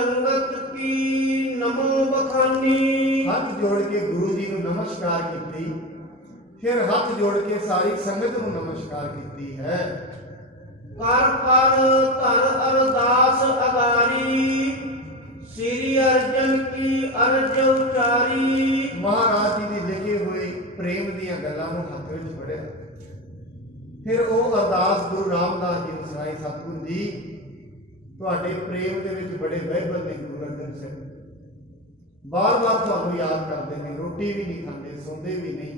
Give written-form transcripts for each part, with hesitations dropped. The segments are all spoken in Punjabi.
संगत की नमो बखानी। हथ जोड़ के गुरु जी को नमस्कार की, फिर हथ जोड़ के सारी संगत को नमस्कार की है। कर कर तर अरदास अगारी, श्री अर्जन की अर्ज उचारी। महाराज जी ने लिखे हुए प्रेम ਦੀਆਂ ਗੱਲਾਂ ਨੂੰ ਹੱਥ ਵਿੱਚ ਫੜਿਆ, ਫਿਰ ਉਹ ਅਰਦਾਸ ਗੁਰੂ ਰਾਮਦਾਸ ਜੀ ਨੂੰ ਸੁਣਾਈ। ਸਤਿਗੁਰੂ ਜੀ, ਤੁਹਾਡੇ ਪ੍ਰੇਮ ਦੇ ਵਿੱਚ ਬੜੇ ਵਹਿਬਲ ਨੇ ਗੁਰੂ ਅਰਜਨ ਸਿੰਘ, ਬਾਰ-ਬਾਰ ਤੁਹਾਨੂੰ ਯਾਦ ਕਰਦੇ ਨੇ, ਰੋਟੀ ਵੀ ਨਹੀਂ ਖਾਂਦੇ, ਸੌਂਦੇ ਵੀ ਨਹੀਂ,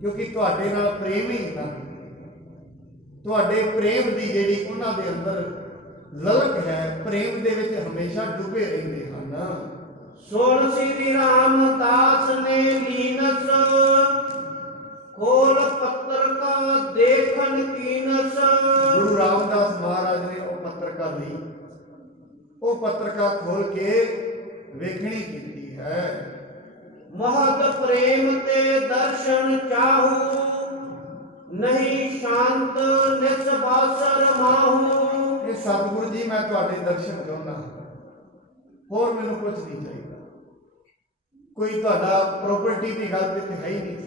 ਕਿਉਂਕਿ ਤੁਹਾਡੇ ਨਾਲ ਪ੍ਰੇਮ ਹੀ ਇੰਨਾ, ਤੁਹਾਡੇ ਪ੍ਰੇਮ ਦੀ ਜਿਹੜੀ ਉਹਨਾਂ ਦੇ ਅੰਦਰ ਲਲਕ ਹੈ, ਪ੍ਰੇਮ ਦੇ ਵਿੱਚ ਹਮੇਸ਼ਾ ਡੁੱਬੇ ਰਹਿੰਦੇ ਹਨ। सोन श्री रामदास ने लीनस, खोल पत्र का देखन कीनस। गुरु रामदास महाराज ने वो पत्रिका ली, वो पत्रिका खोल के वेखनी की है। महद प्रेम ते दर्शन चाहू, नहीं शांत निसबासर माहू। ये सतगुरु जी, मैं तुहाडे दर्शन चाहुंदा, होर मैनूं कुछ नहीं चाहिए। कोई तुहाडा प्रॉपर्टी की गल ते है ही नहीं।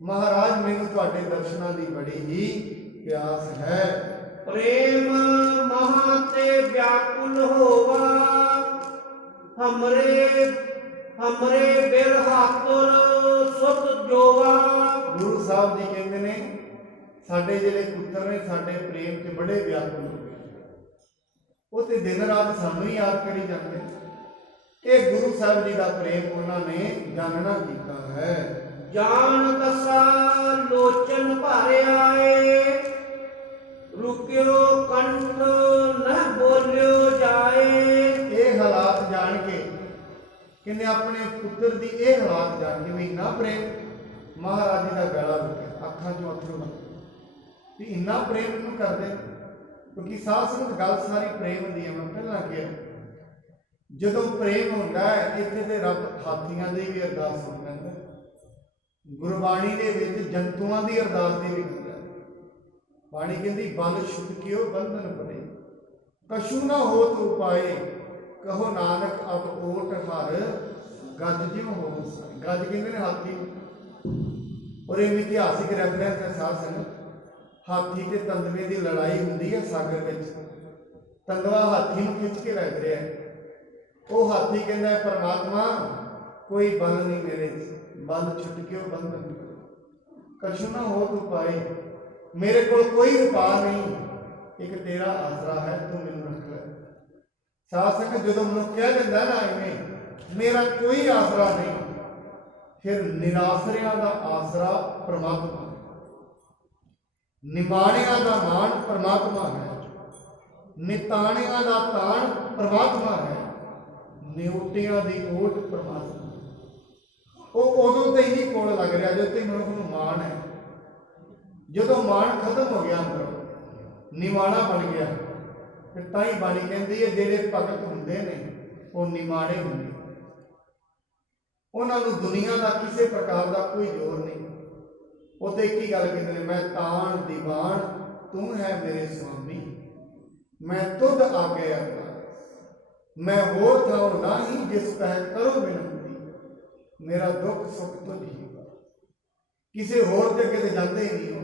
महाराज, मैनूं तुहाडे दर्शनां दी बड़ी ही प्यास है। प्रेम महा ते व्याकुल होवा, हमरे हमरे बिरहातुर सुत जोवा। गुरु साहब जी कहते ने, साडे जिहड़े पुत्तर ने साडे प्रेम ते बड़े व्याकुल हो गए, वो ते दिन रात सानू ही याद करी जाते। ये गुरु साहब जी का प्रेम उन्होंने जानना किया है। जान दसा लोचन भर आए, रुकियो कंठ न बोलियो जाए। ये हालात जान के किन्ने अपने पुत्र की ये हालात जान के भी इन्ना प्रेम, महाराज जी का गला रुके, अखां चों अथरू बहे भी इन्ना प्रेम क्यों करते, क्योंकि साध संगत गल सारी प्रेम दी है। मैं पहला कहा, जदों प्रेम होंदा है, इत्थे ते रब हाथियां दी भी अरदास सुन लैंदा, गुरबाणी दे विच जंतुआं दी अरदास दी भी करदा है। बाणी कहंदी, बल छुटकियो बंधन पड़े, कछु ना हो तू पाए, कहो नानक अब ओट हर गज जिउं हो। गज कहंदे ने हाथी, और ये इतिहासिक रैफरेंस है साध संगत। हाथी ते तंदवे की लड़ाई हुंदी है सागर विच, तंदवा हाथी नूं खिच के रख रहा है, वो हाथी कहता है, परमात्मा कोई बल नहीं मेरे, बल छुटकियो बंधन, कछु ना हो तू पाए, मेरे को कोई उपाय नहीं, एक तेरा आसरा है, तू मैनूं रख ले। साध संगत जो मनुष्य कह दिंदा ना इवें मेरा कोई आसरा नहीं, फिर निरासरियां दा आसरा परमात्मा, निमाणियां दा मान परमात्मा है, निताणियां दा ताण परमात्मा है, निउटियां दी ओट परमात्मा। वो उदों तो ही कोल लग रहा जो ते मनुख नूं माण है। जदों माण खत्म हो गया अंदरों, निमाणा बन गया, फिर ताई बाणी कहती है, जिहड़े भगत हुंदे ने वो निमाणे हुंदे, उन्हां नूं दुनिया का किसी प्रकार का कोई जोर नहीं। वो तो एक ही गल कहते हैं, मैं ताण दीवान तू है मेरे स्वामी, मैं तुद आगे अरदास, मैं होर थाओ नाही जिस कह करो विनती, मेरा दुख सुख तुझ ही। किसी होर ते अगे जाते ही नहीं हो,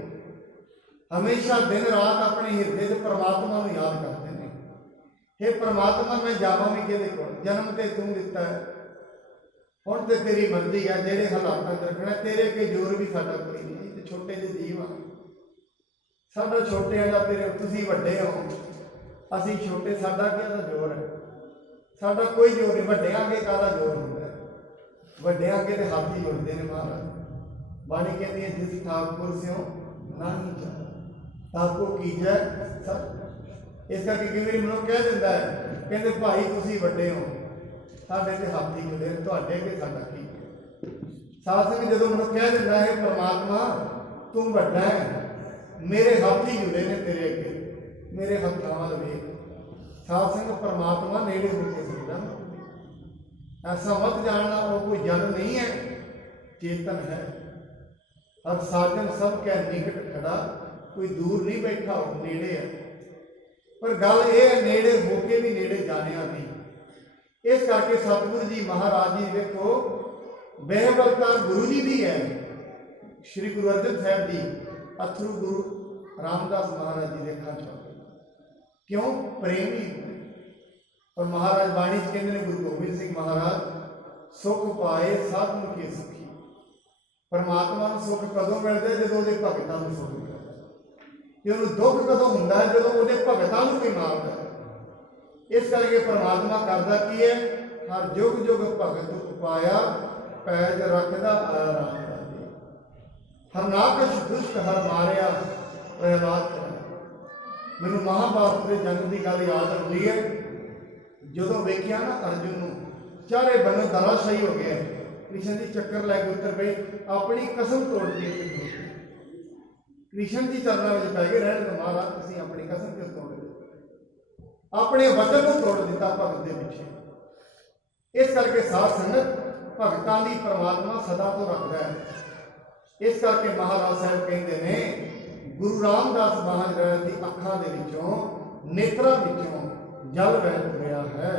हमेशा दिन रात अपने हिरदे च परमात्मा नूं याद करते हैं। हे परमात्मा, मैं जावां भी किहदे कोल, जन्म ते तू दिता है, हुण ते तेरी मर्जी है, जिहड़े हालातां च रखना, तेरे अगे जोर भी साडा कोई नहीं। ते छोटे ਜਿਹੇ जीव हाँ, साडा छोटिਆਂ ਦਾ तेरे, तुसीं वड्डे हो, असीं छोटे, साडा किहदा जोर है, साडा कोई जोर नहीं। वड्डियां अगे काहदा जोर हुंदा है, वड्डियां अगे ते हाथ ही जुड़दे ने। महाराज बाणी कहती है, जिस ठाकुर स्यों नाही जाता, ताको कीजै सब। इस करके कई वारी मनुष्य कह दिंदा है, कहंदे भाई तुसीं वड्डे हो, साडे ते हाथ ही जुड़े, तुहाडे अगे साडा की। साध संगत जदों मनुष्य कह दिंदा है, परमात्मा तू वड्डा है, मेरे हाथ ही जुड़े ने तेरे अगे, मेरे हत्थां वल वेख। साध संगत परमात्मा नेड़े होके सुनदा, ऐसा मत जानना वो कोई जन नहीं है, चेतन है, और साजन सब के निकट खड़ा, कोई दूर नहीं बैठा, वो नेड़े है। पर गल ये है, नेड़े होके भी नेड़े जानिया नहीं। ਇਸ ਕਰਕੇ ਸਤਿਗੁਰੂ ਜੀ ਮਹਾਰਾਜ ਜੀ ਵੇਖੋ ਬੇਹਬਲਤਾ ਗੁਰੂ ਜੀ ਦੀ ਹੈ। ਸ੍ਰੀ ਗੁਰੂ ਅਰਜਨ ਸਾਹਿਬ ਜੀ ਅਥਰੂ ਗੁਰੂ ਰਾਮਦਾਸ ਮਹਾਰਾਜ ਜੀ ਦੇ ਅੱਖਾਂ ਚ ਕਿਉਂ ਪ੍ਰੇਮੀ। ਔਰ ਮਹਾਰਾਜ ਬਾਣੀ ਚ ਕਹਿੰਦੇ ਨੇ ਗੁਰੂ ਗੋਬਿੰਦ ਸਿੰਘ ਮਹਾਰਾਜ ਸੁਖ ਪਾਏ ਸਾਧੂ ਕੇ ਸੁਖੀ। ਪਰਮਾਤਮਾ ਨੂੰ ਸੁਖ ਕਦੋਂ ਮਿਲਦਾ? ਜਦੋਂ ਉਹਦੇ ਭਗਤਾਂ ਨੂੰ ਸੁਖ ਮਿਲਦਾ। ਤੇ ਉਹਨੂੰ ਦੁੱਖ ਕਦੋਂ ਹੁੰਦਾ ਹੈ? ਜਦੋਂ ਉਹਦੇ ਭਗਤਾਂ ਨੂੰ ਕੋਈ ਮਾਰਦਾ। ਇਸ ਕਰਕੇ ਪਰਮਾਤਮਾ ਕਰਦਾ ਕੀ ਹੈ? ਹਰ ਜੁਗ ਜੁਗ ਭਗਤ ਉਪਾਇਆ ਪੈਜ ਰੱਖਦਾ ਆਇਆ ਰਾਮ ਜੀ। ਹਰ ਨਾਕਸ਼ ਦੁਸ਼ਟ ਹਰ ਮਾਰਿਆ ਪ੍ਰਹਿਲਾਦ ਕਰਿਆ। ਮੈਨੂੰ ਮਹਾਭਾਰਤ ਦੇ ਜੰਗ ਦੀ ਗੱਲ ਯਾਦ ਆਉਂਦੀ ਹੈ। ਜਦੋਂ ਵੇਖਿਆ ਨਾ ਅਰਜੁਨ ਨੂੰ ਚਾਰੇ ਬੰਨੋਂ ਦਰਾਸ਼ਾਹੀ ਹੋ ਗਿਆ, ਕ੍ਰਿਸ਼ਨ ਦੀ ਚੱਕਰ ਲੈ ਕੇ ਉੱਤਰ ਪਏ, ਆਪਣੀ ਕਸਮ ਤੋੜਦੀ। ਕ੍ਰਿਸ਼ਨ ਦੀ ਚਰਨਾਂ ਵਿੱਚ ਪੈ ਗਏ, ਰਹਿਣ ਤੋਂ ਮਹਾਰਾਜ ਤੁਸੀਂ ਆਪਣੀ ਕਸਮ ਕਿਉਂ ਤੋੜ ਦਿੱਤੀ? ਆਪਣੇ ਵਚਨ ਨੂੰ ਤੋੜ ਦਿੱਤਾ ਭਗਤ ਦੇ ਪਿੱਛੇ। ਇਸ ਕਰਕੇ ਸਾਧ ਸੰਗਤ ਭਗਤਾਂ ਦੀ ਪਰਮਾਤਮਾ ਸਦਾ ਤੋਂ ਰੱਖਦਾ ਹੈ। ਇਸ ਕਰਕੇ ਮਹਾਰਾਜ ਸਾਹਿਬ ਕਹਿੰਦੇ ਨੇ ਗੁਰੂ ਰਾਮਦਾਸ ਮਹਾਰਾਜ ਦੀ ਅੱਖਾਂ ਦੇ ਵਿੱਚੋਂ ਨੇਤਰਾਂ ਵਿੱਚੋਂ ਜਲ ਵਹਿ ਰਿਹਾ ਹੈ।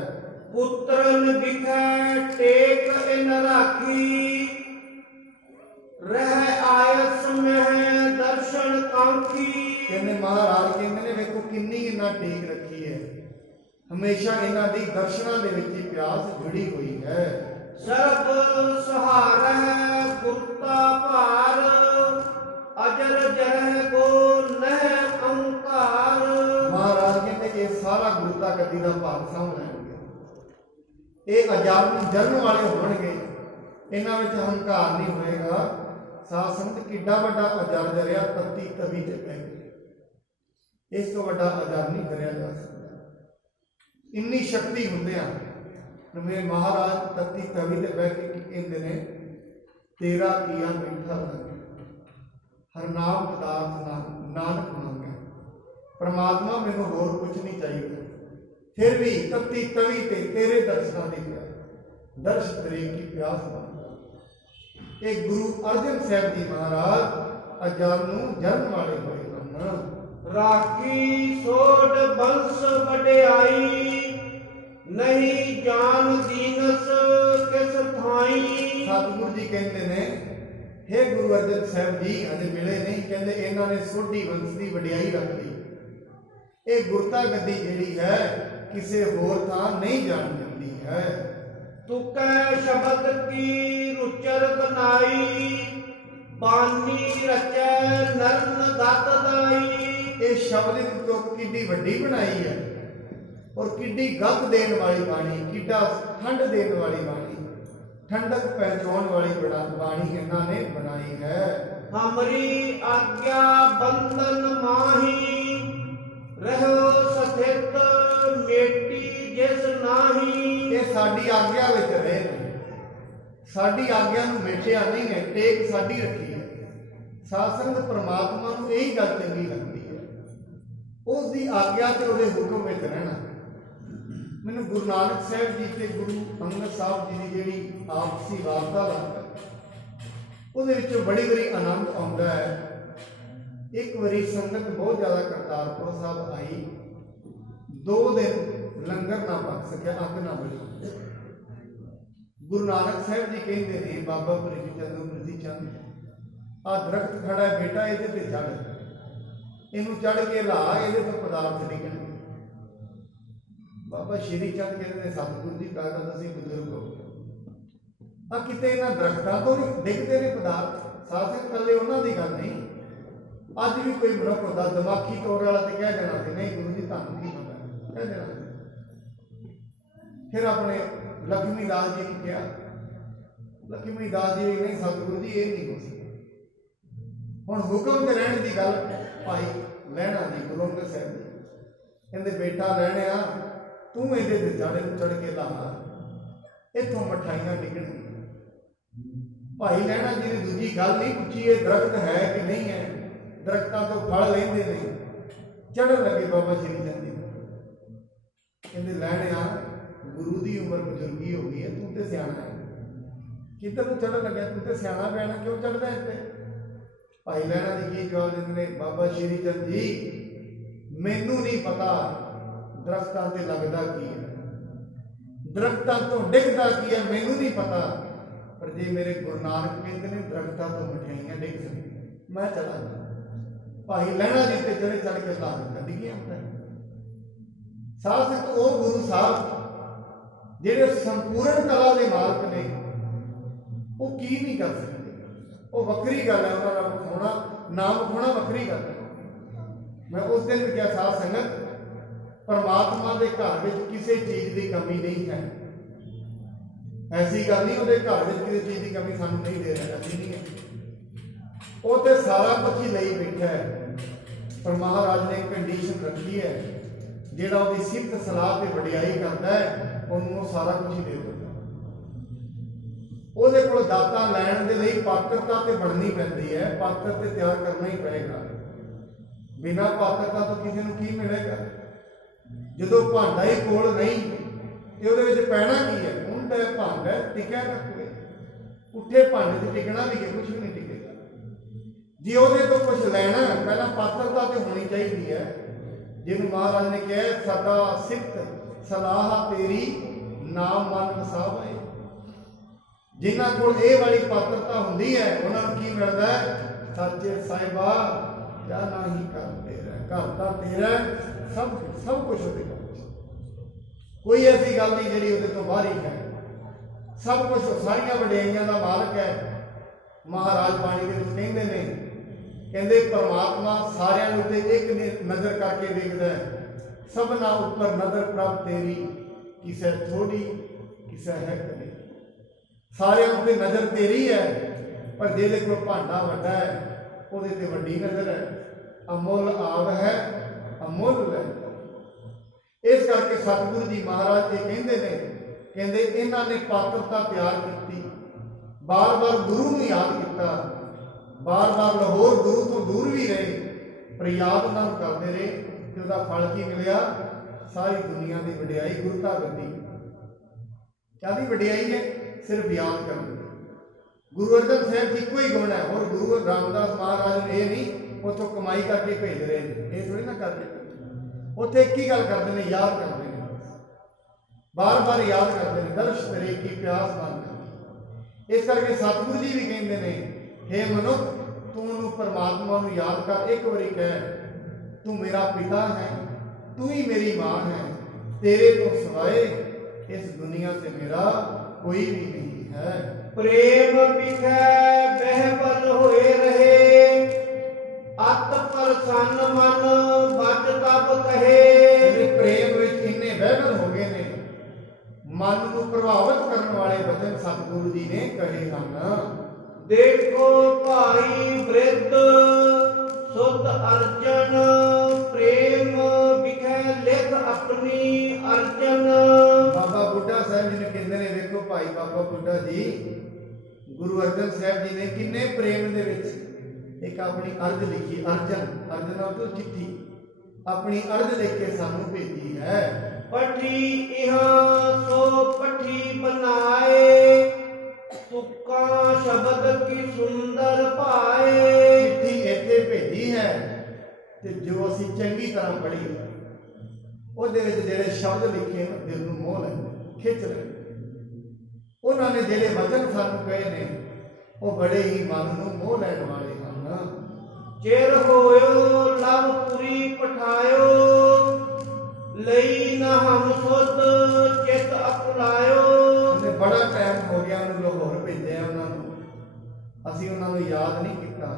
ਪੁੱਤਰਨ ਵਿਖੇ ਟੇਕ ਇਨ ਰਾਖੀ ਰਹਿ ਆਇਸ ਮਹਿ ਦਰਸ਼ਨ ਕਾਂਖੀ। ਕਹਿੰਦੇ ਮਹਾਰਾਜ ਕਹਿੰਦੇ ਨੇ ਵੇਖੋ ਕਿੰਨੀ ਇਹਨਾਂ ਟੇਕ ਰੱਖੀ ਹੈ, ਹਮੇਸ਼ਾ ਇਹਨਾਂ ਦੀ ਦਰਸ਼ਨਾਂ ਦੇ ਵਿੱਚ ਹੀ ਪਿਆਸ ਜੁੜੀ ਹੋਈ ਹੈ। ਸਰਬ ਸਹਾਰੈ ਗੁਰਤਾ ਭਾਰ ਅਜਰ ਜਰਹਿ ਕੋ ਨਹਿ ਅੰਕਾਰ। ਮਹਾਰਾਜ ਕਹਿੰਦੇ ਇਹ ਸਾਰਾ ਗੁਰਤਾ ਗੱਦੀ ਦਾ ਭਾਰ ਸਾਂਭ ਲੈਣਗੇ। ਇਹ ਅਜਾਬ ਜਰਨ ਵਾਲੇ ਹੋਣਗੇ, ਇਹਨਾਂ ਵਿੱਚ ਹੰਕਾਰ ਨਹੀਂ ਹੋਏਗਾ। ਸਾਧ ਸੰਗਤ ਕਿੱਡਾ ਵੱਡਾ ਅਜਰ ਜਰਿਆ ਤਤੀ ਤਵੀ ਤੇ ਪੈ ਗਏ। ਇਸ ਤੋਂ ਵੱਡਾ ਅਜਰ ਨਹੀਂ ਕਰਿਆ ਜਾ ਸਕਦਾ। ਇੰਨੀ ਸ਼ਕਤੀ ਹੁੰਦਿਆਂ ਮੇਰੇ ਮਹਾਰਾਜ ਤਤੀ ਤਵੀ ਤੇ ਬਹਿ ਕੇ ਕਹਿੰਦੇ ਨੇ ਤੇਰਾ ਕੀਆ ਮਿੱਠਾ ਲੱਗੇ ਹਰ ਨਾਮ ਪਦਾਰਥ ਨਾਨਕ ਮੰਗੇ। ਪਰਮਾਤਮਾ ਮੈਨੂੰ ਹੋਰ ਕੁਝ ਨਹੀਂ ਚਾਹੀਦਾ। ਫਿਰ ਵੀ ਤਤੀ ਤਵੀ ਤੇ ਤੇਰੇ ਦਰਸ਼ਨਾਂ ਦੀ ਦਰਸ਼ ਤੇਰੇ ਕੀ ਪਿਆਸ ਮੰਗਦਾ। ਇਹ ਗੁਰੂ ਅਰਜਨ ਸਾਹਿਬ ਜੀ ਮਹਾਰਾਜ ਅਜਰ ਨੂੰ ਜਰਨ ਵਾਲੇ ਹੋਏ ਹਨ। ਰਾਖੀ ਸੋਢ ਬੰਸ ਵਡਿਆਈ ਨਹੀਂ ਜਾਣ ਦੀਨਸ ਕਿਸ ਥਾਈ। ਸਤਿਗੁਰੂ ਜੀ ਕਹਿੰਦੇ ਨੇ ਹੇ ਗੁਰੂ ਅਰਜਨ ਸਾਹਿਬ ਜੀ ਅਜੇ ਮਿਲੇ ਨਹੀਂ, ਕਹਿੰਦੇ ਇਹਨਾਂ ਨੇ ਸੋਢੀ ਵੰਸ਼ ਦੀ ਵਡਿਆਈ ਰੱਖ ਲਈ। ਇਹ ਗੁਰਤਾ ਗੱਦੀ ਜਿਹੜੀ ਹੈ ਕਿਸੇ ਹੋਰ ਥਾਂ ਨਹੀਂ ਜਾਣ ਦਿੰਦੀ ਹੈ। ਤੁਕੈ ਸ਼ਬਦ ਕੀ ਰੁਚਰ ਬਨਾਈ ਬਾਣੀ ਰਚੈ ਨਰਨ ਗਤ ਦਾਈ। ਇਹ ਸ਼ਬਦ ਦੀ ਤੁਕ ਕਿੱਡੀ ਵੱਡੀ ਬਣਾਈ ਹੈ ਔਰ ਕਿੱਡੀ ਗਤ ਦੇਣ ਵਾਲੀ ਬਾਣੀ, ਕਿੱਡਾ ਠੰਡ ਦੇਣ ਵਾਲੀ ਬਾਣੀ, ਠੰਡਕ ਪਹਿਚਾਉਣ ਵਾਲੀ ਬਾਣੀ ਇਹਨਾਂ ਨੇ ਬਣਾਈ ਹੈ। ਹਮਰੀ ਆਗਿਆ ਬੰਧਨ ਮਾਹੀ ਰਹੋ ਸਥਿਤ ਮੇਟੀ ਜਿਸ ਨਾਹੀ। ਇਹ ਸਾਡੀ ਆਗਿਆ ਵਿੱਚ ਰਹੇ ਨੇ, ਸਾਡੀ ਆਗਿਆ ਨੂੰ ਮੇਟਿਆ ਨਹੀਂ ਹੈ, ਟੇਕ ਸਾਡੀ ਰੱਖੀ ਹੈ। ਸਾਧ ਸੰਗਤ ਪਰਮਾਤਮਾ ਨੂੰ ਇਹੀ ਗੱਲ ਚੰਗੀ ਲੱਗਦੀ ਹੈ, ਉਸ ਦੀ ਆਗਿਆ ਤੇ ਉਹਦੇ ਹੁਕਮ ਵਿੱਚ ਰਹਿਣਾ। ਮੈਨੂੰ ਗੁਰੂ ਨਾਨਕ ਸਾਹਿਬ ਜੀ ਤੇ ਗੁਰੂ ਅੰਗਦ ਸਾਹਿਬ ਜੀ ਦੀ ਜਿਹੜੀ ਆਪਸੀ ਵਾਰਤਾਲਾਪ ਹੈ ਉਹਦੇ ਵਿੱਚੋਂ ਬੜੀ ਵਾਰੀ ਆਨੰਦ ਆਉਂਦਾ ਹੈ। ਇੱਕ ਵਾਰੀ ਸੰਗਤ ਬਹੁਤ ਜ਼ਿਆਦਾ ਕਰਤਾਰਪੁਰ ਸਾਹਿਬ ਆਈ, 2 ਦਿਨ ਲੰਗਰ ਨਾ ਪੱਕ ਸਕਿਆ, ਅੱਗ ਨਾ ਬਲੀ। ਗੁਰੂ ਨਾਨਕ ਸਾਹਿਬ ਜੀ ਕਹਿੰਦੇ ਨੇ ਬਾਬਾ ਪ੍ਰੀਤੀ ਚੰਦ ਨੂੰ, ਪ੍ਰੀਤੀ ਚੰਦ ਆ ਦਰਖਤ ਖੜਾ ਹੈ ਬੇਟਾ, ਇਹਦੇ ਤੇ ਚੜ, ਇਹਨੂੰ ਚੜ ਕੇ ਲਾ, ਇਹਦੇ ਤੋਂ ਪਦਾਰਥ ਨਿਕਲਣਗੇ। ਬਾਬਾ ਸ਼੍ਰੀ ਚੰਦ ਕਹਿੰਦੇ ਨੇ ਸਤਿਗੁਰੂ ਜੀ ਪਹਿਲਾਂ ਤੁਸੀਂ ਬਜ਼ੁਰਗ ਹੋ, ਆ ਕਿਤੇ ਇਹਨਾਂ ਦਰਖਤਾਂ ਤੋਂ ਡਿੱਗਦੇ ਨੇ ਪਦਾਰਥ। ਸਾਧ ਇਕੱਲੇ ਉਹਨਾਂ ਦੀ ਗੱਲ ਨਹੀਂ, ਅੱਜ ਵੀ ਕੋਈ ਮਨੁੱਖ ਹੁੰਦਾ ਦਿਮਾਗੀ ਤੌਰ ਵਾਲਾ ਤੇ ਕਹਿ ਦੇਣਾ ਸੀ ਨਹੀਂ ਗੁਰੂ ਜੀ ਤੁਹਾਨੂੰ ਨਹੀਂ ਪਤਾ, ਕਹਿ ਦੇਣਾ। ਫਿਰ ਆਪਣੇ ਲక్ష్ਮੀ ਦਾਸ ਜੀ ਨੂੰ ਕਿਹਾ, ਲక్ష్ਮੀ ਦਾਸ ਜੀ ਨਹੀਂ ਸਤਿਗੁਰੂ ਜੀ ਇਹ ਨਹੀਂ ਹੋ ਸਕਦਾ। ਹੁਣ ਹੁਕਮ ਤੇ ਰਹਿਣ ਦੀ ਗੱਲ ਭਾਈ ਲੈਣਾ ਜੀ ਗੁਰੂ ਅੰਗਦ ਸਾਹਿਬ ਜੀ ਕਹਿੰਦੇ ਬੇਟਾ ਲੈਣਿਆ ਤੂੰ ਇਹਦੇ ਤੇ ਚੜ ਕੇ ਲਾ, ਇੱਥੋਂ ਮਠਾਈਆਂ ਡਿੱਗਣਗੀਆਂ। ਭਾਈ ਲਹਿਣਾ ਜੀ ਨੇ ਦੂਜੀ ਗੱਲ ਨਹੀਂ ਪੁੱਛੀ ਇਹ ਦਰਖਤ ਹੈ ਕਿ ਨਹੀਂ ਹੈ, ਦਰਖਤਾਂ ਤੋਂ ਫਲ ਲੈਂਦੇ ਨੇ। ਚੜ੍ਹਨ ਲੱਗੇ ਬਾਬਾ ਸ਼੍ਰੀ ਚੰਦ ਜੀ ਕਹਿੰਦੇ ਲੈਣਿਆ ਗੁਰੂ ਦੀ ਉਮਰ ਬਜ਼ੁਰਗੀ ਹੋ ਗਈ ਹੈ, ਤੂੰ ਤੇ ਸਿਆਣਾ ਹੈ, ਕਿੱਧਰ ਨੂੰ ਚੜ੍ਹਨ ਲੱਗਿਆ, ਤੂੰ ਤੇ ਸਿਆਣਾ ਪੈਣਾ, ਕਿਉਂ ਚੜ੍ਹਦਾ ਇੱਥੇ? ਭਾਈ ਲਹਿਣਾ ਜੀ ਕੀ ਜਵਾਬ ਦਿੰਦੇ ਨੇ, ਬਾਬਾ ਸ਼੍ਰੀ ਚੰਦ ਜੀ ਮੈਨੂੰ ਨਹੀਂ ਪਤਾ ਦਰਖਤਾਂ ਤੇ ਲੱਗਦਾ ਕੀ ਹੈ, ਦਰਖਤਾਂ ਤੋਂ ਡਿੱਗਦਾ ਕੀ ਹੈ ਮੈਨੂੰ ਨਹੀਂ ਪਤਾ, ਪਰ ਜੇ ਮੇਰੇ ਗੁਰੂ ਨਾਨਕ ਕਹਿੰਦੇ ਨੇ ਦਰਖਤਾਂ ਤੋਂ ਮਠਿਆਈਆਂ ਡਿੱਗ ਸਕਦੀਆਂ, ਮੈਂ ਚਲਾ ਜਾ। ਭਾਈ ਲਹਿਣਾ ਜੀ ਤੇ ਜਿਹੜੇ ਚੜ ਕੇ ਲਾ ਦਿੱਤਾ ਡਿੱਗੀਆਂ ਹੁੰਦਾ। ਸਾਧ ਸੰਗਤ ਉਹ ਗੁਰੂ ਸਾਹਿਬ ਜਿਹੜੇ ਸੰਪੂਰਨ ਕਲਾ ਦੇ ਮਾਲਕ ਨੇ, ਉਹ ਕੀ ਨਹੀਂ ਕਰ ਸਕਦੇ। ਉਹ ਵੱਖਰੀ ਗੱਲ ਹੈ, ਉਹਨਾਂ ਦਾ ਵਿਖਾਉਣਾ ਨਾਮ ਵਿਖਾਉਣਾ ਵੱਖਰੀ ਗੱਲ ਹੈ। ਮੈਂ ਉਸ ਦਿਨ ਵੀ ਕਿਹਾ ਸਾਧ ਸੰਗਤ, ਪਰਮਾਤਮਾ ਦੇ ਘਰ ਵਿੱਚ ਕਿਸੇ ਚੀਜ਼ ਦੀ ਕਮੀ ਨਹੀਂ ਹੈ। ਐਸੀ ਗੱਲ ਨਹੀਂ ਉਹਦੇ ਘਰ ਵਿੱਚ ਕਿਸੇ ਚੀਜ਼ ਦੀ ਕਮੀ ਸਾਨੂੰ ਨਹੀਂ ਦੇ ਰਿਹਾ, ਐਸੀ ਨਹੀਂ ਹੈ। ਉਹ ਤੇ ਸਾਰਾ ਕੁਝ ਹੀ ਲਈ ਬੈਠਾ ਹੈ, ਪਰ ਮਹਾਰਾਜ ਨੇ ਕੰਡੀਸ਼ਨ ਰੱਖੀ ਹੈ, ਜਿਹੜਾ ਉਹਦੀ ਸਿਫਤ ਸਲਾਹ ਤੇ ਵਡਿਆਈ ਕਰਦਾ ਹੈ ਉਹਨੂੰ ਉਹ ਸਾਰਾ ਕੁਝ ਹੀ ਦੇ ਦਿੰਦਾ। ਉਹਦੇ ਕੋਲ ਦਾਤਾਂ ਲੈਣ ਦੇ ਲਈ ਪਾਤਰਤਾ ਤੇ ਬਣਨੀ ਪੈਂਦੀ ਹੈ, ਪਾਤਰ ਤੇ ਤਿਆਰ ਕਰਨਾ ਹੀ ਪਏਗਾ। ਬਿਨਾਂ ਪਾਤਰਤਾ ਤੋਂ ਕਿਸੇ ਨੂੰ ਕੀ ਮਿਲੇਗਾ? ਜਦੋਂ ਭਾਂਡਾ ਹੀ ਕੋਲ ਨਹੀਂ ਤੇ ਉਹਦੇ ਵਿੱਚ ਪੈਣਾ ਕੀ ਹੈ? ਹੁੰਦਾ ਭਾਂਡਾ ਟਿਕਿਆ ਰੱਖੇ, ਉੱਠੇ ਭਾਂਡੇ 'ਚ ਟਿਕਣਾ ਵੀ ਕੁਝ ਵੀ ਨਹੀਂ ਟਿਕੇਗਾ। ਜੇ ਉਹਦੇ ਤੋਂ ਕੁਝ ਲੈਣਾ ਪਹਿਲਾਂ ਪਾਤਰਤਾ ਤੇ ਹੋਣੀ ਚਾਹੀਦੀ ਹੈ। ਜਿਹਨੂੰ ਮਹਾਰਾਜ ਨੇ ਕਿਹਾ ਸਦਾ ਸਿਫਤ ਸਲਾਹ ਤੇਰੀ ਨਾਮ ਮਨ ਵਸਾਵੇ। ਜਿਨ੍ਹਾਂ ਕੋਲ ਇਹ ਵਾਲੀ ਪਾਤਰਤਾ ਹੁੰਦੀ ਹੈ ਉਹਨਾਂ ਨੂੰ ਕੀ ਮਿਲਦਾ ਹੈ? ਸੱਚੇ ਸਾਹਿਬਾ ਜਾਂ ਨਹੀਂ ਕਰਦੇ ਰਹਿ, ਘਰ ਤਾਂ ਤੇਰਾ, ਸਭ ਕੁਝ ਉਹਦੇ ਕੋਲ। ਕੋਈ ਐਸੀ ਗੱਲ ਨਹੀਂ ਜਿਹੜੀ ਉਹਦੇ ਤੋਂ ਬਾਹਰ ਹੀ ਹੈ। ਸਭ ਕੁਝ, ਸਾਰੀਆਂ ਵਡਿਆਈਆਂ ਦਾ ਮਾਲਕ ਹੈ। ਮਹਾਰਾਜ ਬਾਣੀ ਦੇ ਵਿੱਚ ਕਹਿੰਦੇ ਨੇ, ਕਹਿੰਦੇ ਪਰਮਾਤਮਾ ਸਾਰਿਆਂ ਨੂੰ ਤੇ ਇੱਕ ਨਜ਼ਰ ਕਰਕੇ ਵੇਖਦਾ ਹੈ, ਸਭਨਾ ਉੱਪਰ ਨਜ਼ਰ ਪ੍ਰਭ ਤੇਰੀ, ਕਿਸੇ ਥੋੜੀ ਕਿਸੇ ਹੈ ਕਦੇ। ਸਾਰਿਆਂ ਉੱਤੇ ਨਜ਼ਰ ਤੇਰੀ ਹੈ, ਪਰ ਜਿਹਦੇ ਕੋਲ ਭਾਂਡਾ ਵੱਡਾ ਹੈ ਉਹਦੇ ਤੇ ਵੱਡੀ ਨਜ਼ਰ ਹੈ। ਅਮੁੱਲ ਆਵ ਹੈ, ਅਮੁੱਲ ਹੈ। ਇਸ ਕਰਕੇ ਸਤਿਗੁਰੂ ਜੀ ਮਹਾਰਾਜ ਇਹ ਕਹਿੰਦੇ ਨੇ, ਕਹਿੰਦੇ ਇਹਨਾਂ ਨੇ ਪਾਤਰਤਾ ਤਿਆਰ ਕੀਤੀ, ਬਾਰ-ਬਾਰ ਗੁਰੂ ਨੂੰ ਯਾਦ ਕੀਤਾ, ਬਾਰ-ਬਾਰ ਲਾਹੌਰ ਗੁਰੂ ਤੋਂ ਦੂਰ ਵੀ ਰਹੇ, ਪਰ ਯਾਦ ਉਹਨਾਂ ਨੂੰ ਕਰਦੇ ਰਹੇ। ਤੇ ਉਹਦਾ ਫਲ ਕੀ ਮਿਲਿਆ? ਸਾਰੀ ਦੁਨੀਆ ਦੀ ਵਡਿਆਈ, ਗੁਰਤਾ ਗੱਦੀ। ਕਾਹਦੀ ਵਡਿਆਈ ਹੈ? ਸਿਰਫ ਯਾਦ ਕਰਨ। ਗੁਰੂ ਅਰਜਨ ਸਾਹਿਬ ਜੀ ਕੋਈ ਗੁਣ ਹੈ, ਹੋਰ ਗੁਰੂ ਰਾਮਦਾਸ ਮਹਾਰਾਜ ਨੇ ਇਹ ਨਹੀਂ ਉੱਥੋਂ ਕਮਾਈ ਕਰਕੇ ਭੇਜ ਰਹੇ ਨੇ, ਇਹ ਥੋੜੀ ਨਾ ਕਰਦੇ। ਉੱਥੇ ਇੱਕ ਹੀ ਗੱਲ ਕਰਦੇ ਨੇ, ਯਾਦ ਕਰਦੇ ਨੇ, ਬਾਰ-ਬਾਰ ਯਾਦ ਕਰਦੇ ਨੇ, ਦਰਸ਼ ਤੇਰੇ ਕੀ ਪਿਆਸ ਮੰਗਦੇ। ਇਸ ਕਰਕੇ ਸਤਿਗੁਰੂ ਜੀ ਵੀ ਕਹਿੰਦੇ ਨੇ, ਹੇ ਮਨੁੱਖ ਤੂੰ ਉਹਨੂੰ ਪਰਮਾਤਮਾ ਨੂੰ ਯਾਦ ਕਰ। ਇੱਕ ਵਾਰੀ ਕਹਿ, ਤੂੰ ਮੇਰਾ ਪਿਤਾ ਹੈ, ਤੂੰ ਹੀ ਮੇਰੀ ਮਾਂ ਹੈ, ਤੇਰੇ ਤੋਂ ਸਿਵਾਏ ਇਸ ਦੁਨੀਆ ਤੇ ਮੇਰਾ ਕੋਈ ਵੀ ਨਹੀਂ ਹੈ। ਪ੍ਰੇਮ ਵਿਖੈ ਬਹਿਬਲ ਹੋਏ ਰਹੇ, ਅਤ ਪ੍ਰਸੰਨ ਮਨ ਬਚ ਤਬ ਕਹੇ। ਪ੍ਰੇਮ ਵਿੱਚ ਇੰਨੇ ਬਹਿਬਲ ਹੋ ਗਏ ਨੇ, ਮਨ ਨੂੰ ਪ੍ਰਭਾਵਿਤ ਕਰਨ ਵਾਲੇ ਵਚਨ ਸਤਿਗੁਰੂ ਜੀ ਨੇ ਕਹੇ ਹਨ। ਦੇਖੋ ਭਾਈ ਬ੍ਰਿਧ ਸੁਧ ਅਰਜਨ, ਪ੍ਰੇਮ ਵਿਖੈ ਲਿਖ ਆਪਣੀ ਅਰਜਨ। ਬਾਬਾ ਬੁੱਢਾ ਸਾਹਿਬ ਜੀ ਨੇ ਕਹਿੰਦੇ ਨੇ, ਵੇਖੋ ਭਾਈ ਬਾਬਾ ਬੁੱਢਾ ਜੀ, ਗੁਰੂ ਅਰਜਨ ਸਾਹਿਬ ਜੀ ਨੇ ਕਿੰਨੇ ਪ੍ਰੇਮ ਦੇ ਵਿੱਚ ਇੱਕ ਆਪਣੀ ਅਰਜ਼ ਲਿਖੀ। ਅਰਜਨ ਤੋਂ ਚਿੱਠੀ, ਆਪਣੀ ਅਰਜ਼ ਲਿਖ ਕੇ ਸਾਨੂੰ ਭੇਜੀ ਹੈ। ਪਠੀ ਇਹ ਸੋ ਪਠੀ ਬਨਾਏ, ਤੁਕਾਂ ਸ਼ਬਦ ਕੀ ਸੁੰਦਰ ਭਾਏ। ਚਿੱਠੀ ਇੱਥੇ ਭੇਜੀ ਹੈ ਤੇ ਜੋ ਅਸੀਂ ਚੰਗੀ ਤਰ੍ਹਾਂ ਪੜ੍ਹੀ, ਉਹਦੇ ਵਿੱਚ ਜਿਹੜੇ ਸ਼ਬਦ ਲਿਖੇ ਨੇ ਦਿਲ ਨੂੰ ਮੋਹ ਲੈਂਦੇ, ਖਿੱਚ ਲੈਂਦੇ। ਉਹਨਾਂ ਨੇ ਜਿਹੜੇ ਵਚਨ ਸਾਨੂੰ ਕਹੇ ਨੇ ਉਹ ਬੜੇ ਹੀ ਮਨ ਨੂੰ ਮੋਹ ਲੈਣ ਵਾਲੇ ਹਨ। ਚਿਰ ਹੋਇਓ ਲਵਪੁਰੀ ਪਠਾਇਓ, ਲਈ ਨਾ ਹਮ ਸੁਧ ਚਿਤ ਅਪਲਾਇਓ। ਤੇ ਬੜਾ ਟਾਈਮ ਹੋ ਗਿਆ ਉਹਨੂੰ ਲਾਹੌਰ ਭੇਜਿਆ, ਉਹਨਾਂ ਨੂੰ ਅਸੀਂ ਉਹਨਾਂ ਨੂੰ ਯਾਦ ਨਹੀਂ ਕੀਤਾ।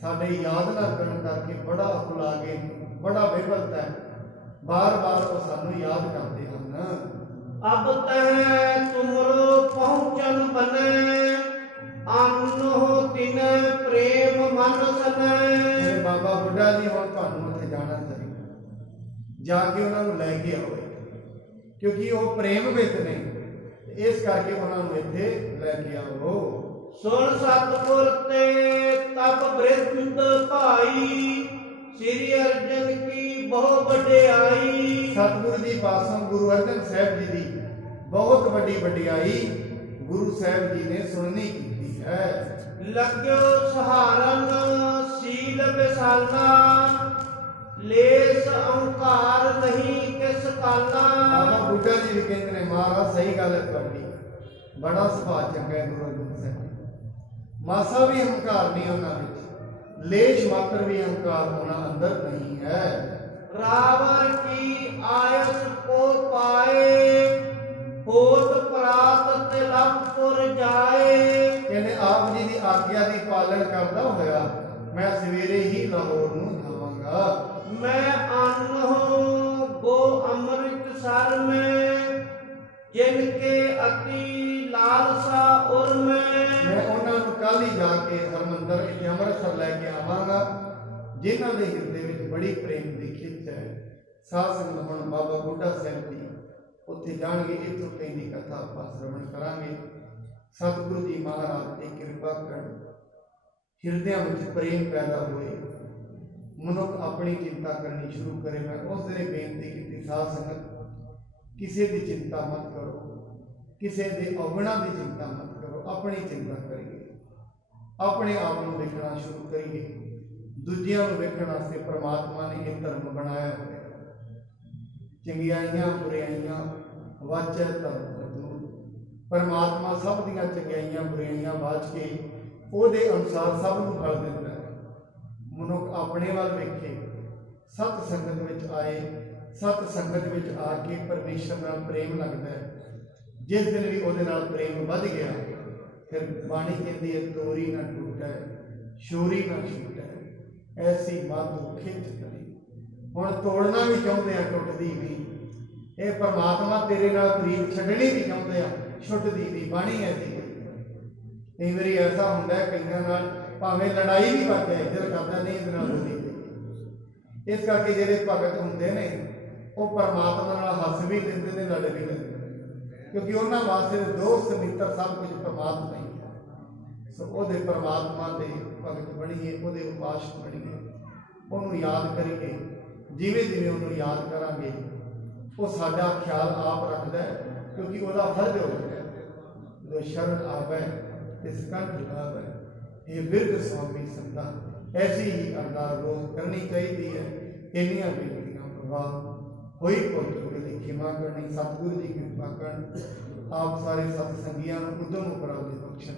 ਸਾਡੇ ਯਾਦ ਨਾ ਕਰਨ ਕਰਕੇ ਬੜਾ ਅਪਲਾ ਗਏ, ਬੜਾ ਬੇਬਲਤਾ ਹੈ। ਬਾਰ-ਬਾਰ ਉਹ ਸਾਨੂੰ ਯਾਦ ਕਰਦੇ ਹਨ। ਅਬ ਤੈ ਤੁਮਰੋ ਪਹੁੰਚਨ ਬਨੈ, ਆਨੋ ਤਿਨੈ ਪ੍ਰੇਮ ਮਨ ਸਨੈ। ਬਾਬਾ ਬੁੱਢਾ ਜੀ ਹੁਣ ਤੁਹਾਨੂੰ ਉੱਥੇ ਜਾਣਾ ਚਾਹੀਦਾ, ਜਾ ਕੇ ਉਹਨਾਂ ਨੂੰ ਲੈ ਕੇ ਆਓ, ਕਿਉਂਕਿ ਉਹ ਪ੍ਰੇਮ ਵਿੱਚ ਨੇ, ਇਸ ਕਰਕੇ ਉਹਨਾਂ ਨੂੰ ਇੱਥੇ ਲੈ ਕੇ ਆਓ। ਸੁਣ ਸਤਿਗੁਰ ਤੇ ਤਪ ਬ੍ਰਿਧ ਭਾਈ, ਸ੍ਰੀ ਅਰਜਨ ਕੀ ਬਹੁ ਵਡਿਆਈ। ਸਤਿਗੁਰੂ ਜੀ ਪਾਸੋਂ ਗੁਰੂ ਅਰਜਨ ਸਾਹਿਬ ਜੀ ਦੀ ਬਹੁਤ ਵੱਡੀ ਵਡਿਆਈ ਗੁਰੂ ਸਾਹਿਬ ਜੀ ਨੇ ਸੁਣਨੀ ਕੀਤੀ ਹੈ। ਲੱਗਿਓ ਸਹਾਰਨ ਸੀਲ ਵਿਸਾਲਾ, ਲੇਸ ਅਹੰਕਾਰ ਨਹੀਂ ਕਿਸ ਕਾਲਾ। ਬਾਬਾ ਬੁੱਢਾ ਜੀ ਵੀ ਕਹਿੰਦੇ ਨੇ ਮਹਾਰਾਜ ਸਹੀ ਗੱਲ ਹੈ ਤੁਹਾਡੀ, ਬੜਾ ਸੁਭਾਅ ਚੰਗਾ ਹੈ ਗੁਰੂ ਅਰਜਨ ਸਾਹਿਬ ਜੀ। ਮਾਸਾ ਵੀ ਹੰਕਾਰ ਨਹੀਂ ਉਹਨਾਂ ਵਿੱਚ, ਲੇਸ਼ ਮਾਤਰ ਵੀ ਹੰਕਾਰ ਉਹਨਾਂ ਅੰਦਰ ਨਹੀਂ ਹੈ। रावर की आयस को पाए, होत प्रात तिलकपुर जाए। ਕਹਿੰਦੇ ਆਪ ਜੀ ਦੀ ਆਗਿਆ ਦੀ ਪਾਲਣ ਕਰਦਾ ਹੋਇਆ ਮੈਂ ਸਵੇਰੇ ਹੀ ਲਾਹੌਰ ਨੂੰ ਜਾਵਾਂਗਾ। मैं अन्न गो अमृतसर में, जिनके अति लालसा उर में। ਮੈਂ ਉਹਨਾਂ ਨੂੰ ਕੱਲ ਹੀ ਜਾ ਕੇ ਹਰਮੰਦਰ ਇੱਥੇ ਅੰਮ੍ਰਿਤਸਰ ਲੈ ਕੇ ਆਵਾਂਗਾ, ਜਿਨ੍ਹਾਂ ਦੇ ਹਿਰਦੇ ਵਿੱਚ ਬੜੀ ਪ੍ਰੇਮ ਦੀ ਖਿੱਚ ਹੈ। ਸਾਧ ਸੰਗਤ ਹੁਣ ਬਾਬਾ ਬੁੱਢਾ ਸਾਹਿਬ ਜੀ ਉੱਥੇ ਜਾਣਗੇ, ਇੱਥੋਂ ਪੈਂਦੀ ਕਥਾ ਆਪਾਂ ਸ਼ਰਵਣ ਕਰਾਂਗੇ। ਸਤਿਗੁਰੂ ਜੀ ਮਹਾਰਾਜ ਦੀ ਕਿਰਪਾ ਕਰਨ, ਹਿਰਦਿਆਂ ਵਿੱਚ ਪ੍ਰੇਮ ਪੈਦਾ ਹੋਏ, ਮਨੁੱਖ ਆਪਣੀ ਚਿੰਤਾ ਕਰਨੀ ਸ਼ੁਰੂ ਕਰੇ। ਮੈਂ ਉਸ ਦਿਨ ਬੇਨਤੀ ਕੀਤੀ, ਸਾਧ ਸੰਗਤ ਕਿਸੇ ਦੀ ਚਿੰਤਾ ਮਤ ਕਰੋ, ਕਿਸੇ ਦੇ ਔਗਣਾਂ ਦੀ ਚਿੰਤਾ ਮਤ ਕਰੋ, ਆਪਣੀ ਚਿੰਤਾ ਕਰੀਏ, ਆਪਣੇ ਆਪ ਨੂੰ ਵੇਖਣਾ ਸ਼ੁਰੂ ਕਰੀਏ। ਦੂਜਿਆਂ ਨੂੰ ਵੇਖਣ ਵਾਸਤੇ ਪ੍ਰਮਾਤਮਾ ਨੇ ਇਹ ਧਰਮ ਬਣਾਇਆ ਹੋਇਆ। ਚੰਗਿਆਈਆਂ ਬੁਰਾਈਆਂ ਵਾਚੈ ਧਰਮ ਦੂਰ, ਪਰਮਾਤਮਾ ਸਭ ਦੀਆਂ ਚੰਗਿਆਈਆਂ ਬੁਰਾਈਆਂ ਵਾਚ ਕੇ ਉਹਦੇ ਅਨੁਸਾਰ ਸਭ ਨੂੰ ਫਲ ਦਿੰਦਾ ਹੈ। ਮਨੁੱਖ ਆਪਣੇ ਵੱਲ ਵੇਖੇ, ਸਤ ਸੰਗਤ ਵਿੱਚ ਆਏ, ਸਤ ਸੰਗਤ ਵਿੱਚ ਆ ਕੇ ਪਰਮੇਸ਼ਰ ਨਾਲ ਪ੍ਰੇਮ ਲੱਗਦਾ ਹੈ। ਜਿਸ ਦਿਨ ਵੀ ਉਹਦੇ ਨਾਲ ਪ੍ਰੇਮ ਵੱਧ ਗਿਆ, ਫਿਰ ਬਾਣੀ ਕਹਿੰਦੀ ਹੈ ਤੋਰੀ ਨਾ ਟੁੱਟੈ, ਸ਼ੋਰੀ ਨਾ ਛੁੱਟੈ, ਐਸੀ ਮਾਧੂ ਖਿੱਚ ਕਰੀ। ਹੁਣ ਤੋੜਨਾ ਵੀ ਚਾਹੁੰਦੇ ਆ, ਟੁੱਟਦੀ ਵੀ। ਇਹ ਪਰਮਾਤਮਾ ਤੇਰੇ ਨਾਲ ਪ੍ਰੀਤ ਛੱਡਣੀ ਵੀ ਚਾਹੁੰਦੇ ਆ, ਛੁੱਟਦੀ ਵੀ। ਬਾਣੀ ਐਸੀ ਕਈ ਵਾਰੀ ਐਸਾ ਹੁੰਦਾ ਕਈਆਂ ਨਾਲ ਭਾਵੇਂ ਲੜਾਈ ਵੀ ਵੱਜ ਜਾਏ, ਦਿਲ ਕਰਦਾ ਨਹੀਂ ਇਹਦੇ ਨਾਲ ਹੋਣੀ। ਇਸ ਕਰਕੇ ਜਿਹੜੇ ਭਗਤ ਹੁੰਦੇ ਨੇ ਉਹ ਪਰਮਾਤਮਾ ਨਾਲ ਹੱਸ ਵੀ ਲੈਂਦੇ ਨੇ, ਲੜ ਵੀ ਲੈਂਦੇ ਨੇ, ਕਿਉਂਕਿ ਉਹਨਾਂ ਵਾਸਤੇ ਦੋਸਤ ਮਿੱਤਰ ਸਭ ਕੁਝ ਪਰਮਾਤਮਾ ਹੀ ਹੈ। ਸੋ ਉਹਦੇ ਪਰਮਾਤਮਾ ਦੇ ਭਗਤ ਬਣੀਏ, ਉਹਦੇ ਉਪਾਸਕ ਬਣੀਏ, ਉਹਨੂੰ ਯਾਦ ਕਰੀਏ। ਜਿਵੇਂ ਜਿਵੇਂ ਉਹਨੂੰ ਯਾਦ ਕਰਾਂਗੇ ਉਹ ਸਾਡਾ ਖਿਆਲ ਆਪ ਰੱਖਦਾ ਹੈ, ਕਿਉਂਕਿ ਉਹਦਾ ਫਰਜ਼ ਹੋ ਗਿਆ ਜਦੋਂ ਸ਼ਰਨ ਆਵੇ ਤੇ ਸਕੰਠ ਲਾਵੇ। ਇਹ ਬਿਰਧ ਸੁਆਮੀ ਸੰਤਾਂ ਐਸੀ ਹੀ ਅਰਦਾਸ ਰੋਜ਼ ਕਰਨੀ ਚਾਹੀਦੀ ਹੈ। ਇੰਨੀਆਂ ਬੇਨਤੀਆਂ ਪ੍ਰਵਾਹ ਹੋਈ ਪੁੱਤ ਦੀ ਖਿਮਾ ਕਰਨੀ, ਸਤਿਗੁਰੂ ਜੀ ਕਿਰਪਾ ਕਰਨ। ਆਪ ਸਾਰੇ ਸਤ ਸੰਗੀਆਂ ਨੂੰ ਉਦਮ ਉਪਰਾਲੇ ਬਖਸ਼ਣ।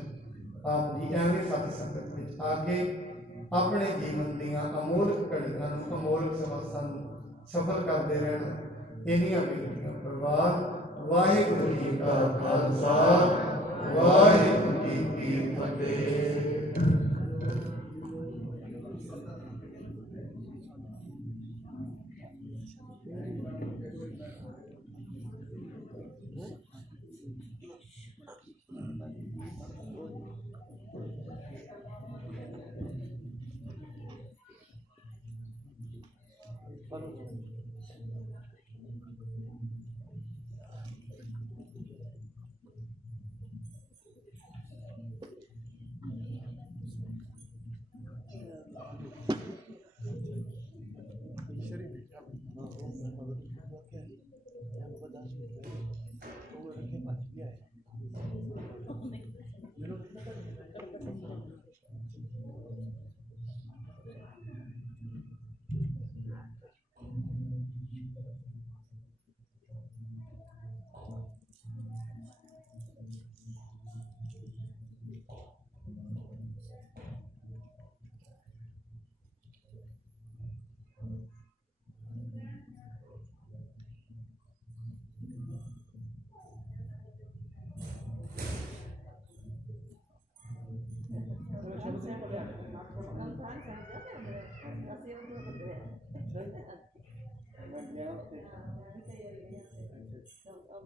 ਆਪ ਜੀ ਐਵੇਂ ਸਤ ਸੰਗਤ ਵਿੱਚ ਆ ਕੇ ਆਪਣੇ ਜੀਵਨ ਦੀਆਂ ਅਮੋਲਕ ਘੜੀਆਂ ਨੂੰ, ਅਮੋਲਕ ਸਮਾਸਾਂ ਨੂੰ ਸਫਲ ਕਰਦੇ ਰਹਿਣਾ। ਇੰਨੀਆਂ ਬੇਨਤੀਆਂ ਪ੍ਰਵਾਹ। ਵਾਹਿਗੁਰੂ ਜੀ ਕਾ ਖਾਲਸਾ, ਵਾਹਿਗੁਰੂ ਜੀ ਕੀ ਫਤਿਹ।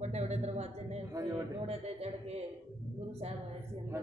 ਵੱਡੇ ਵੱਡੇ ਦਰਵਾਜ਼ੇ ਨੇ, ਘੋੜੇ ਤੇ ਚੜ ਕੇ ਗੁਰੂ ਸਾਹਿਬ ਆਏ ਸੀ ਅੰਦਰ।